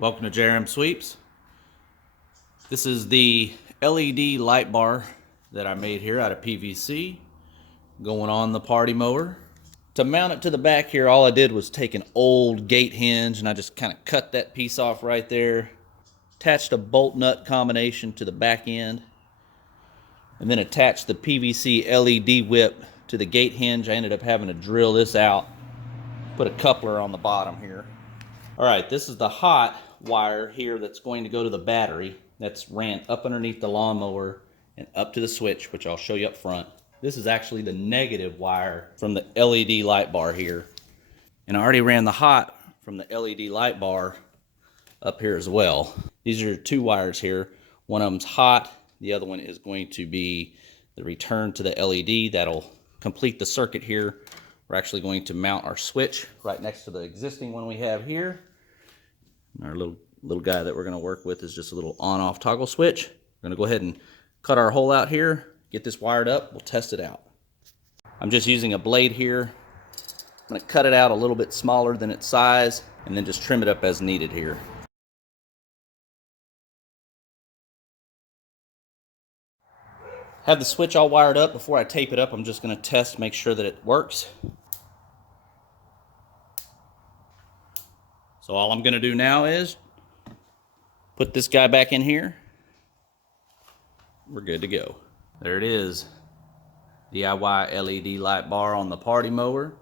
Welcome to JRMSweeps. This is the LED light bar that I made here out of PVC going on the party mower. To mount it to the back here, all I did was take an old gate hinge and I just kind of cut that piece off right there, attached a bolt nut combination to the back end, and then attached the PVC LED whip to the gate hinge. I ended up having to drill this out, put a coupler on the bottom here. All right, this is the hot wire here that's going to go to the battery that's ran up underneath the lawnmower and up to the switch, which I'll show you up front. This is actually the negative wire from the LED light bar here. And I already ran the hot from the LED light bar up here as well. These are two wires here. One of them's hot. The other one is going to be the return to the LED. That'll complete the circuit here. We're actually going to mount our switch right next to the existing one we have here. Our little guy that we're going to work with is just a little on-off toggle switch. We're going to go ahead and cut our hole out here, get this wired up, we'll test it out. I'm just using a blade here. I'm going to cut it out a little bit smaller than its size and then just trim it up as needed here. Have the switch all wired up. Before I tape it up, I'm just going to test, make sure that it works. So all I'm going to do now is put this guy back in here. We're good to go. There it is. DIY LED light bar on the party mower.